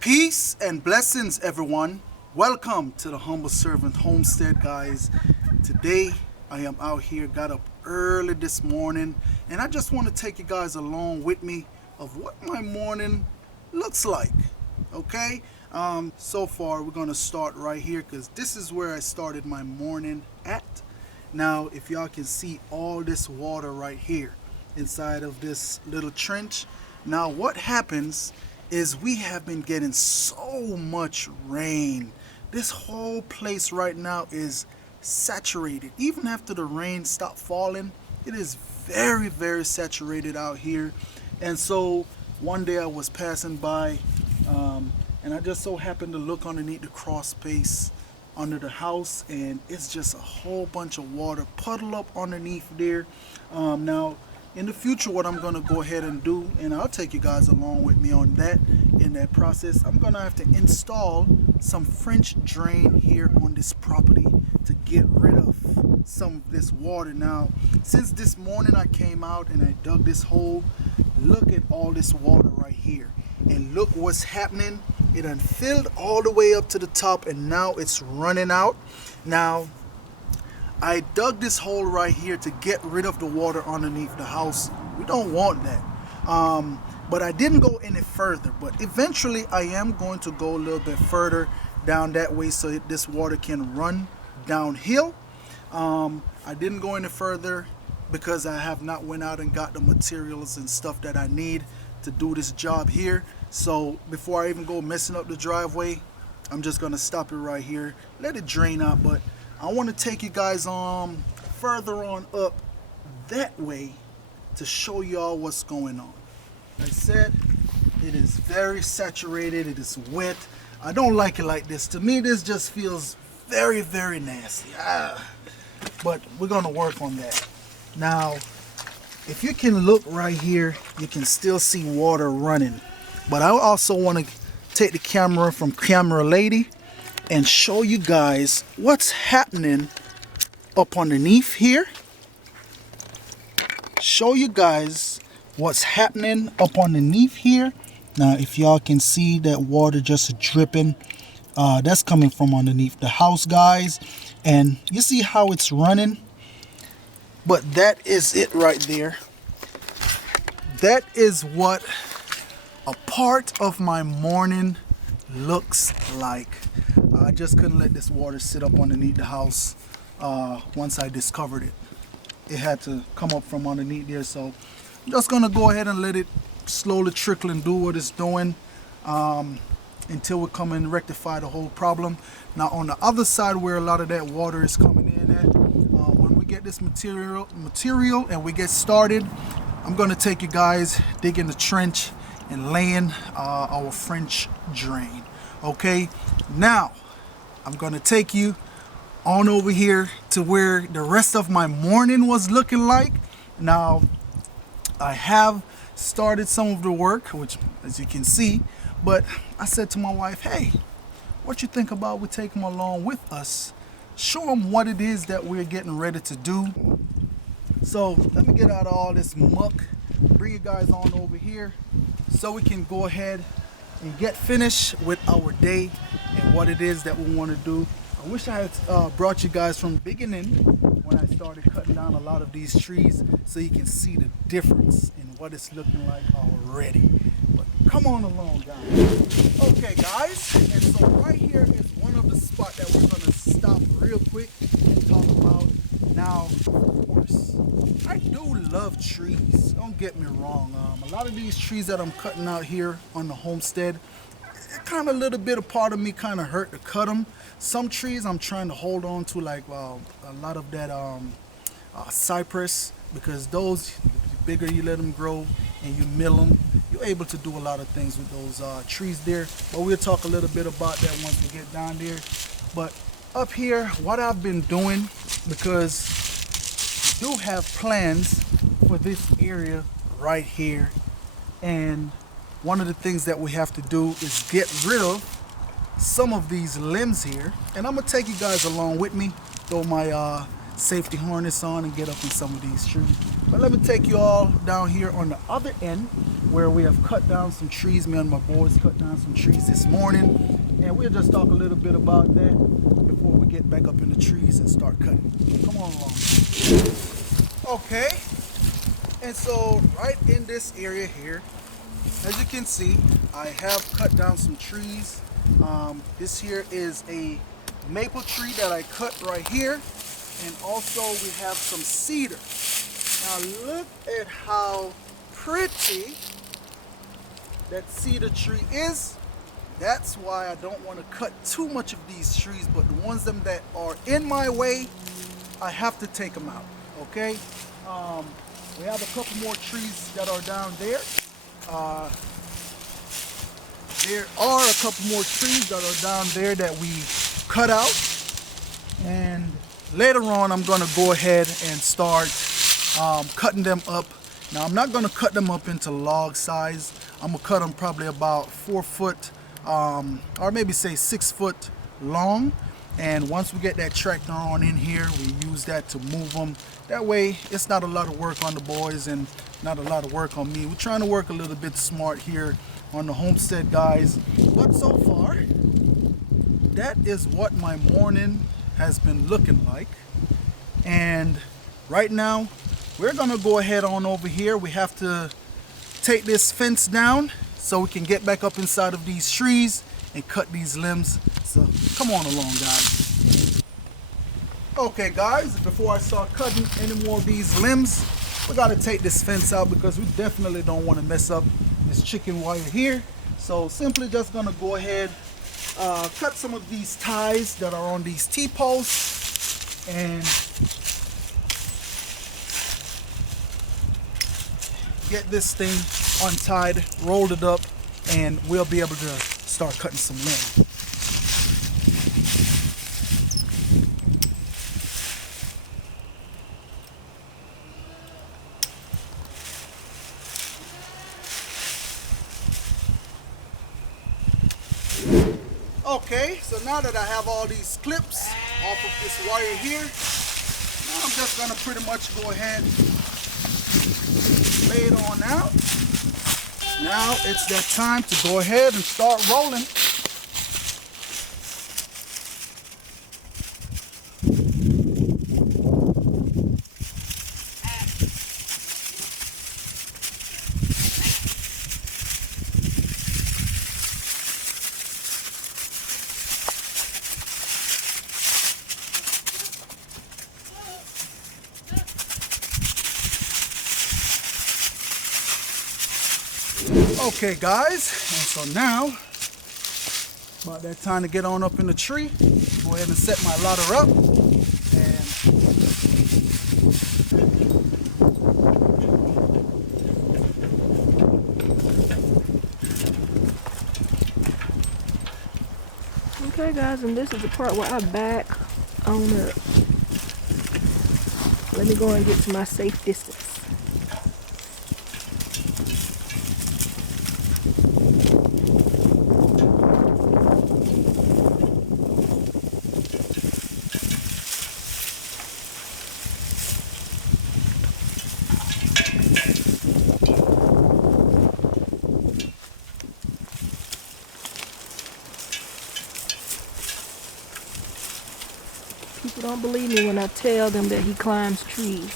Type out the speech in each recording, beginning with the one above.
Peace and blessings, everyone. Welcome to the Humble Servant Homestead, guys. Today, I am out here, got up early this morning, and I just want to take you guys along with me of what my morning looks like. Okay? So far, we're going to start right here because this is where I started my morning at. Now, if y'all can see all this water right here inside of this little trench. Now, what happens is we have been getting so much rain. This whole place right now is saturated. Even after the rain stopped falling, it is very, very saturated out here. And so one day I was passing by and I just so happened to look underneath the crawl space under the house, and it's just a whole bunch of water puddle up underneath there. Now in the future, what I'm going to go ahead and do, and I'll take you guys along with me on that, in that process, I'm going to have to install some French drain here on this property to get rid of some of this water. Now, since this morning I came out and I dug this hole, look at all this water right here. And look what's happening. It done filled all the way up to the top, and now it's running out. Now, I dug this hole right here to get rid of the water underneath the house. We don't want that. But I didn't go any further. But eventually I am going to go a little bit further down that way so that this water can run downhill. I didn't go any further because I have not went out and got the materials and stuff that I need to do this job here. So before I even go messing up the driveway, I'm just going to stop it right here, let it drain out. But I want to take you guys further on up that way to show y'all what's going on. Like I said, it is very saturated, it is wet. I don't like it like this. To me, this just feels very, very nasty. But we're going to work on that. Now, if you can look right here, you can still see water running. But I also want to take the camera from Camera Lady and show you guys what's happening up underneath here. Show you guys what's happening up underneath here. Now, if y'all can see that water just dripping, that's coming from underneath the house, guys. And you see how it's running? But that is it right there. That is what a part of my morning looks like. I just couldn't let this water sit up underneath the house once I discovered it. It had to come up from underneath there, so I'm just gonna go ahead and let it slowly trickle and do what it's doing until we come and rectify the whole problem. Now on the other side where a lot of that water is coming in at, when we get this material and we get started, I'm gonna take you guys digging the trench and laying our French drain. Okay, now I'm gonna take you on over here to where the rest of my morning was looking like. Now, I have started some of the work, which as you can see, but I said to my wife, hey, what you think about we take them along with us, show them what it is that we're getting ready to do. So let me get out of all this muck, bring you guys on over here so we can go ahead and get finished with our day and what it is that we want to do. I wish I had brought you guys from the beginning when I started cutting down a lot of these trees so you can see the difference in what it's looking like already. But come on along, guys. Okay, guys, and so right here is one of the spots that we're going to stop real quick and talk about. Now, of course, I do love trees. Don't get me wrong. A lot of these trees that I'm cutting out here on the homestead, kind of a little bit of part of me kind of hurt to cut them. Some trees I'm trying to hold on to, like a lot of that cypress, because those, the bigger you let them grow and you mill them, you're able to do a lot of things with those trees there. But we'll talk a little bit about that once we get down there. But up here, what I've been doing, because I do have plans for this area right here, and one of the things that we have to do is get rid of some of these limbs here. And I'm gonna take you guys along with me, throw my safety harness on and get up in some of these trees. But let me take you all down here on the other end where we have cut down some trees. Me and my boys cut down some trees this morning, and we'll just talk a little bit about that before we get back up in the trees and start cutting. Come on along. Okay, and so right in this area here, as you can see, I have cut down some trees. This here is a maple tree that I cut right here, and also we have some cedar. Now look at how pretty that cedar tree is. That's why I don't want to cut too much of these trees, but the ones that are in my way, I have to take them out. Okay, we have a couple more trees that are down there. There are a couple more trees that are down there that we cut out, and later on I'm going to go ahead and start cutting them up. Now I'm not going to cut them up into log size. I'm going to cut them probably about 4 foot or maybe say 6 foot long, and once we get that tractor on in here, we use that to move them. That way it's not a lot of work on the boys and not a lot of work on me. We're trying to work a little bit smart here on the homestead, guys. But so far, that is what my morning has been looking like. And right now, we're gonna go ahead on over here. We have to take this fence down so we can get back up inside of these trees and cut these limbs. So come on along, guys. Okay, guys, before I start cutting any more of these limbs, we gotta take this fence out because we definitely don't want to mess up this chicken wire here. So simply just gonna go ahead, cut some of these ties that are on these T-posts, and get this thing untied, rolled it up, and we'll be able to start cutting some limb. Okay, so now that I have all these clips off of this wire here, now I'm just gonna pretty much go ahead, lay it on out. Now it's that time to go ahead and start rolling. Okay, guys, and so now about that time to get on up in the tree. Go ahead and set my ladder up, and okay, guys, and this is the part where I back on up. Let me go and get to my safe distance. People don't believe me when I tell them that he climbs trees.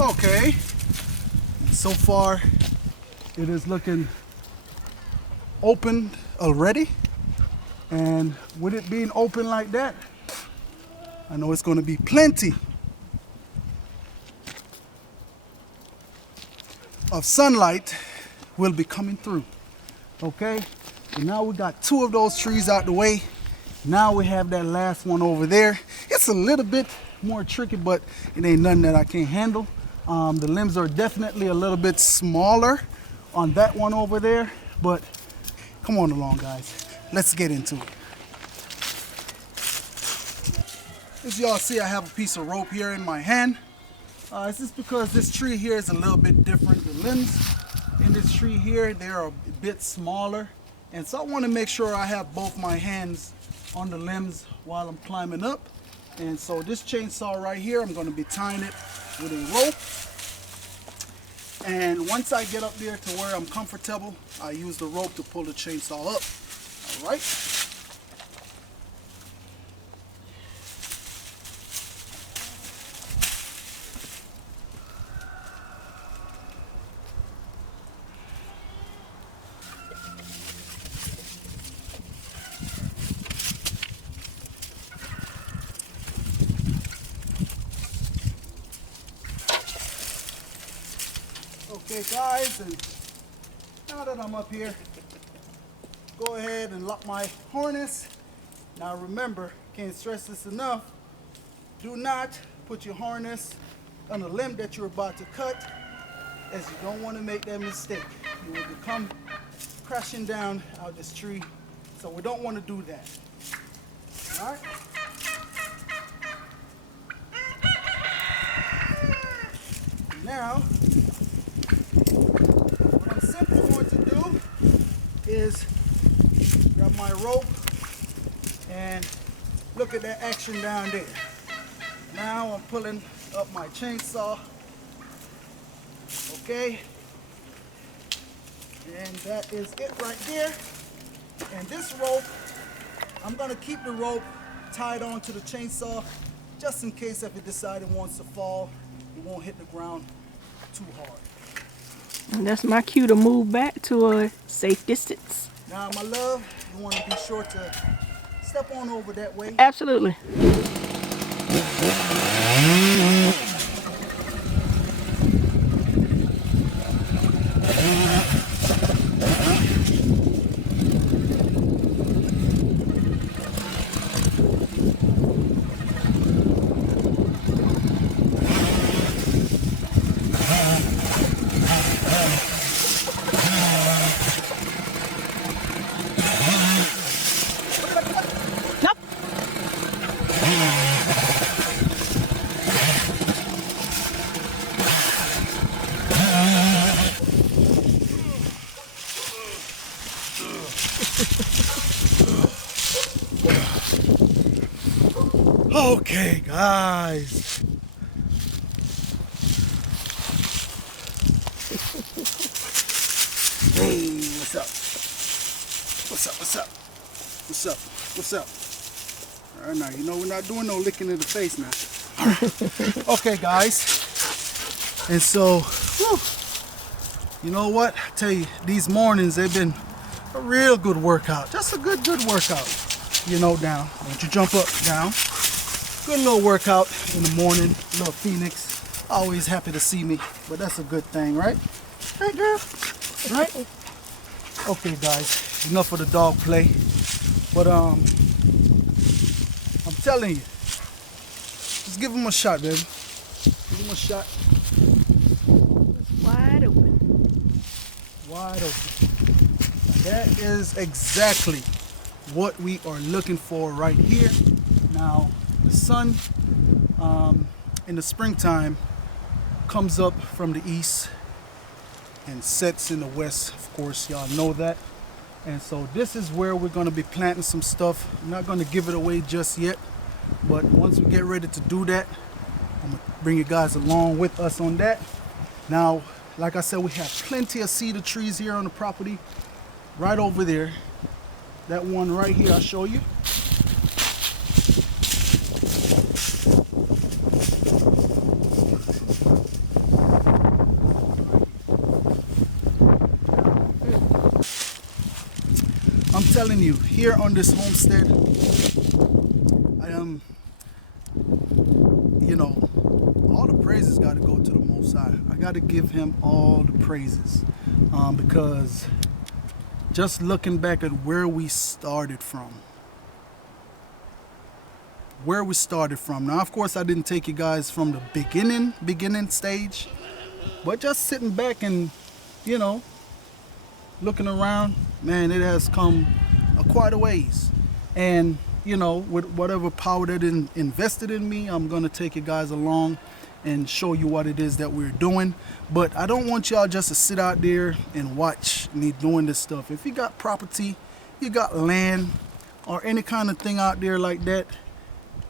Okay, so far it is looking open already, and with it being open like that, I know it's going to be plenty of sunlight will be coming through. Okay, so now we got 2 of those trees out the way. Now we have that last one over there. It's a little bit more tricky, but it ain't nothing that I can't handle. The limbs are definitely a little bit smaller on that one over there, but come on along, guys. Let's get into it. As y'all see, I have a piece of rope here in my hand. It's just because this tree here is a little bit different. The limbs in this tree here, they're a bit smaller. And so I want to make sure I have both my hands on the limbs while I'm climbing up. And so this chainsaw right here, I'm going to be tying it with a rope. And once I get up there to where I'm comfortable, I use the rope to pull the chainsaw up. All right. Okay guys, and now that I'm up here, go ahead and lock my harness. Now remember, can't stress this enough, do not put your harness on the limb that you're about to cut, as you don't want to make that mistake. You will come crashing down out this tree, so we don't want to do that. All right? Now, what I'm simply going to do is grab my rope and look at that action down there. Now I'm pulling up my chainsaw, okay? And that is it right there. And this rope, I'm gonna keep the rope tied onto the chainsaw just in case if it decides it wants to fall, it won't hit the ground too hard. And that's my cue to move back to a safe distance. Now, my love, you want to be sure to step on over that way. Absolutely. Okay, guys. Hey, what's up? What's up? What's up? What's up? What's up? All right, now, you know we're not doing no licking in the face now. All right. Okay, guys. And so, whew, you know what? I tell you, these mornings, they've been a real good workout. Just a good workout. You know, down. Don't you jump up, down. Good little workout in the morning, little Phoenix. Always happy to see me, but that's a good thing, right? Right, girl? Right? Okay, guys, enough of the dog play. But I'm telling you, just give him a shot, baby. Give him a shot. It's wide open. Wide open. And that is exactly what we are looking for right here. Now, the sun in the springtime comes up from the east and sets in the west. Of course, y'all know that. And so this is where we're going to be planting some stuff. I'm not going to give it away just yet, but once we get ready to do that, I'm going to bring you guys along with us on that. Now, like I said, we have plenty of cedar trees here on the property. Right over there. That one right here, I'll show you. I'm telling you, here on this homestead, I am, you know, all the praises got to go to the Most High. I got to give him all the praises, because just looking back at where we started from. Now, of course, I didn't take you guys from the beginning stage, but just sitting back and, you know, looking around, man, it has come quite a ways. And, you know, with whatever power that invested in me, I'm going to take you guys along and show you what it is that we're doing. But I don't want y'all just to sit out there and watch me doing this stuff. If you got property, you got land, or any kind of thing out there like that,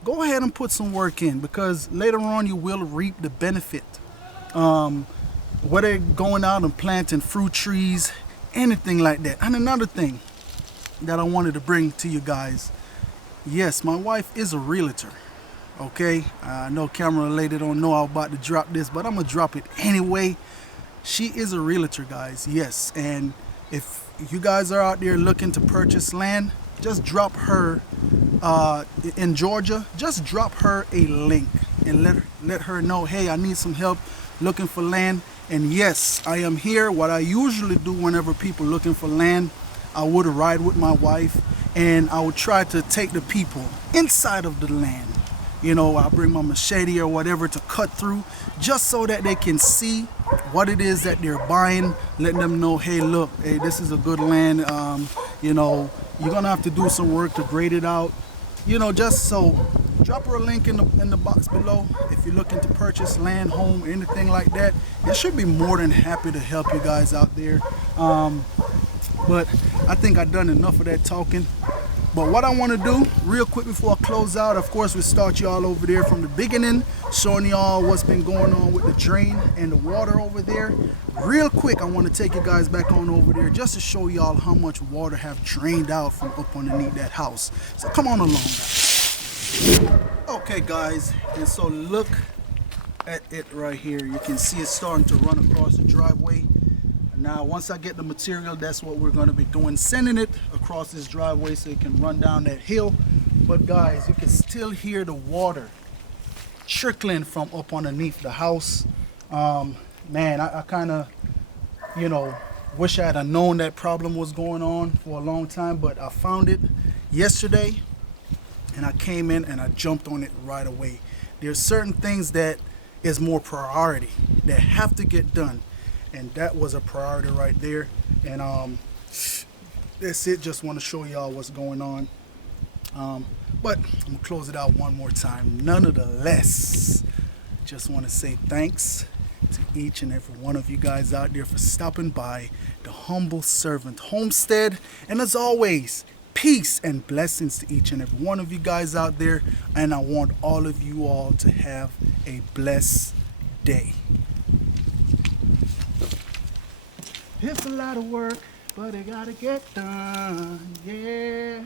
go ahead and put some work in, because later on you will reap the benefit. Whether going out and planting fruit trees, anything like that. And another thing that I wanted to bring to you guys, yes, my wife is a realtor. Okay, I know camera lady don't know I'm about to drop this, but I'm gonna drop it anyway. She is a realtor, guys. Yes, and if you guys are out there looking to purchase land, just drop her in Georgia. Just drop her a link and let her know, hey, I need some help looking for land. And yes, I am here. What I usually do whenever people looking for land, I would ride with my wife and I would try to take the people inside of the land. You know, I bring my machete or whatever to cut through, just so that they can see what it is that they're buying, letting them know, hey, look, hey, this is a good land. You know, you're gonna have to do some work to grade it out. You know, just so, drop her a link in the box below if you're looking to purchase land, home, anything like that. They should be more than happy to help you guys out there. But I think I've done enough of that talking. But what I want to do real quick before I close out, of course, we start y'all over there from the beginning, showing y'all what's been going on with the drain and the water over there. Real quick, I want to take you guys back on over there just to show y'all how much water have drained out from up underneath that house. So come on along, guys. Okay, guys, and so look at it right here. You can see it starting to run across the driveway. Now, once I get the material, that's what we're going to be doing, sending it across this driveway so it can run down that hill. But guys, you can still hear the water trickling from up underneath the house. Man, I kind of, you know, wish I had known that problem was going on for a long time, but I found it yesterday and I came in and I jumped on it right away. There's certain things that is more priority that have to get done. And that was a priority right there. And that's it. Just want to show y'all what's going on. But I'm gonna close it out one more time. Nonetheless, just want to say thanks to each and every one of you guys out there for stopping by the Humble Servant Homestead. And as always, peace and blessings to each and every one of you guys out there. And I want all of you all to have a blessed day. It's a lot of work, but it gotta get done, yeah.